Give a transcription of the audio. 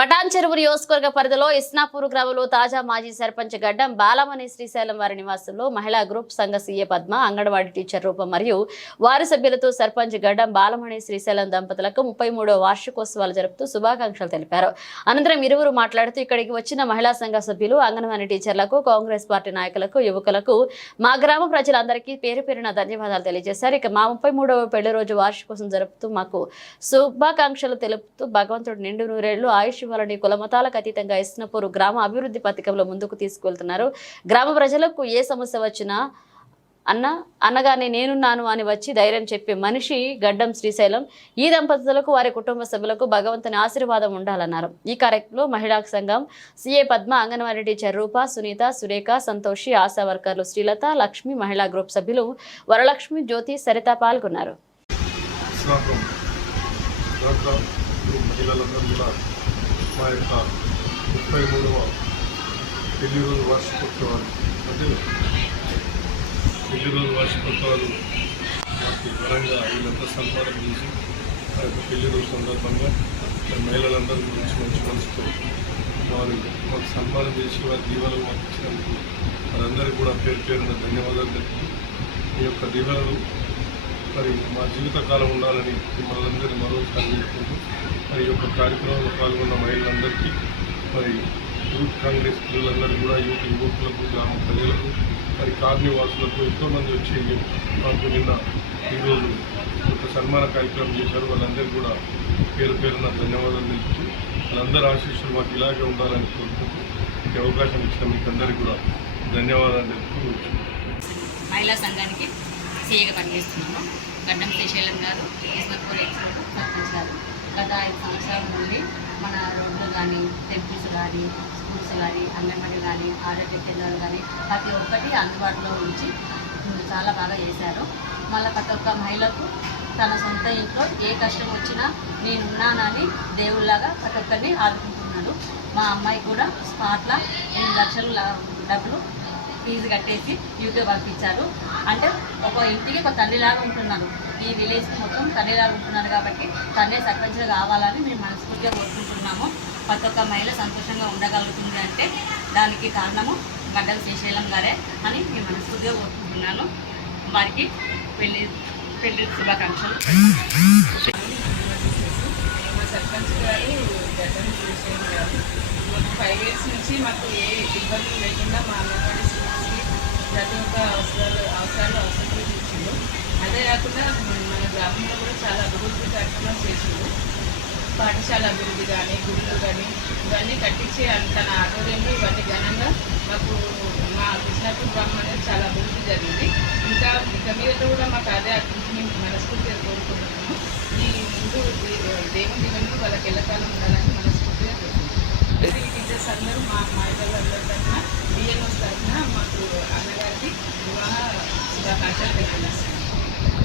పటాన్ చెరువు నియోజకవర్గ పరిధిలో ఇస్నాపూర్ గ్రామంలో తాజా మాజీ సర్పంచ్ గడ్డం బాలమణి శ్రీశైలం వారి నివాసంలో మహిళా గ్రూప్ సంఘ సీఏ పద్మ అంగన్వాడీ టీచర్ రూపం మరియు వారి సభ్యులతో సర్పంచ్ గడ్డం బాలమణి శ్రీశైలం దంపతులకు ముప్పై వార్షికోత్సవాలు జరుపుతూ శుభాకాంక్షలు తెలిపారు. అనంతరం ఇరువురు మాట్లాడుతూ ఇక్కడికి వచ్చిన మహిళా సంఘ సభ్యులు అంగన్వాడీ టీచర్లకు కాంగ్రెస్ పార్టీ నాయకులకు యువకులకు మా గ్రామ ప్రజలందరికీ పేరు పేరున ధన్యవాదాలు తెలియజేశారు. ఇక మా ముప్పై మూడవ పెళ్ళి రోజు వార్షికోత్సవం జరుపుతూ మాకు శుభాకాంక్షలు తెలుపుతూ భగవంతుడు నిండు నూరేళ్ళు ఆయుష్ ఇవ్వాలని కులమతాలకు అతీతంగా ఇస్తున్నప్పుడు గ్రామ అభివృద్ధి పథకంలో ముందుకు తీసుకువెళ్తున్నారు గ్రామ ప్రజలకు ఏ సమస్య వచ్చినా అన్న అన్నగానే నేనున్నాను అని వచ్చి ధైర్యం చెప్పే మనిషి గడ్డం శ్రీశైలం ఈ దంపతులకు వారి కుటుంబ సభ్యులకు భగవంతుని ఆశీర్వాదం ఉండాలన్నారు ఈ కార్యక్రమంలో మహిళా సంఘం సిఏ పద్మ అంగన్వాడీ టీచర్ రూప సునీత సురేఖ సంతోషి ఆశా వర్కర్లు శ్రీలత లక్ష్మి మహిళా గ్రూప్ సభ్యులు వరలక్ష్మి జ్యోతి సరిత పాల్గొన్నారు ఇస్లాం దాంట్లో మహిళలందరూ కూడా మా యొక్క ముప్పై మూడవ పెళ్ళి రోజు వార్షికోత్సవాలు. అంటే పెళ్ళి రోజు వార్షికోత్సవాలు మాకు ఘనంగా వీళ్ళంతా సన్మానం చేసి ఆ యొక్క పెళ్ళి రోజు సందర్భంగా మహిళలందరూ గురించి మంచి మనసుతో వారు మాకు సన్మానం చేసి వారి దీవెనలు మాకు ఇచ్చినందుకు వారందరికీ కూడా పేరు పేరున ధన్యవాదాలు తెలుపుతూ ఈ యొక్క దీవెనలు మరి మా జీవితకాలం ఉండాలని మిమ్మల్ని అందరినీ మరోసారి మరి యొక్క కార్యక్రమంలో పాల్గొన్న మహిళలందరికీ మరి యూత్ కాంగ్రెస్ పిల్లలందరూ కూడా యూత్ యువకులకు గ్రామ ప్రజలకు మరి కార్నివాసులకు ఎంతోమంది వచ్చి మాకు నిన్న ఈరోజు ఒక సన్మాన కార్యక్రమం చేశారు. వాళ్ళందరికీ కూడా పేరు పేరున ధన్యవాదాలు తెలుపుతూ వాళ్ళందరి ఆశీస్సులు మాకు ఇలాగే ఉండాలని కోరుకుంటూ ఈ అవకాశం ఇచ్చిన మీకు అందరికీ కూడా ధన్యవాదాలు తెలుపుతూ వచ్చున్నాను. మహిళా సంఘానికి సీఏగా పనిచేస్తున్నాము. గడ్డం శ్రీశైలం గారు సర్పంచ్ గారు. గత ఐదు సంవత్సరాల నుండి మన రోడ్లు కానీ టెంపుల్స్ కానీ స్కూల్స్ కానీ అంగన్వాడీ కానీ ఆరోగ్య కేంద్రాలు కానీ ప్రతి ఒక్కటి అందుబాటులో ఉంచి చాలా బాగా చేశారు. మళ్ళీ ప్రతి ఒక్క మహిళకు తన సొంత ఇంట్లో ఏ కష్టం వచ్చినా నేనున్నానని దేవుళ్ళలాగా ప్రతి ఒక్కరిని ఆదుకుంటున్నాడు. మా అమ్మాయి కూడా స్పాట్ల ఎనిమిది లక్షలు లా- డబ్బులు ఫీజు కట్టేసి యూట్యూబ్ పంపించారు. అంటే ఒక ఇంటికి ఒక తల్లిలాగా ఉంటున్నారు ఈ విలేజ్కి మొత్తం తల్లిలాగా ఉంటున్నారు కాబట్టి తండ్రి సర్పంచ్గా కావాలని మేము మనస్ఫూర్తిగా కోరుకుంటున్నాము. ప్రతి ఒక్క మహిళ సంతోషంగా ఉండగలుగుతుంది అంటే దానికి కారణము గడ్డల శ్రీశైలం గారే అని మేము మనస్ఫూర్తిగా కోరుకుంటున్నాను. వారికి పెళ్ళి పెళ్ళి శుభాకాంక్షలు. మా సర్పంచ్ గారు గడ్డం శ్రీశైలం గారు. ఫైవ్ ఇయర్స్ నుంచి మాకు ఏ ఇబ్బంది లేకుండా మా అంగన్వాడీ ప్రతి ఒక్క అవసరాలు అవసరాలు అవసరాలు తీర్చిండు. అదే కాకుండా మన గ్రామంలో కూడా చాలా అభివృద్ధి కార్యక్రమాలు చేసిండు. పాఠశాల అభివృద్ధి కానీ గుళ్ళు కానీ ఇవన్నీ కట్టించి తన ఆధ్వర్యంలో ఇవన్నీ ఘనంగా మాకు మా కృష్ణాపూర్ గ్రామం అనేది చాలా అభివృద్ధి జరిగింది. ఇంకా ఇక మీద కూడా మాకు అదే అభివృద్ధి మేము మనస్ఫూర్తిగా కోరుకుంటున్నాము. ఈ ముందు దేవుని దీవెనలు వాళ్ళకి ఎల్లకాలం ఉండాలని మనస్ఫూర్తిగా కోరుకుంటున్నాము. టీచర్స్ అందరూ మా మహిళలందరి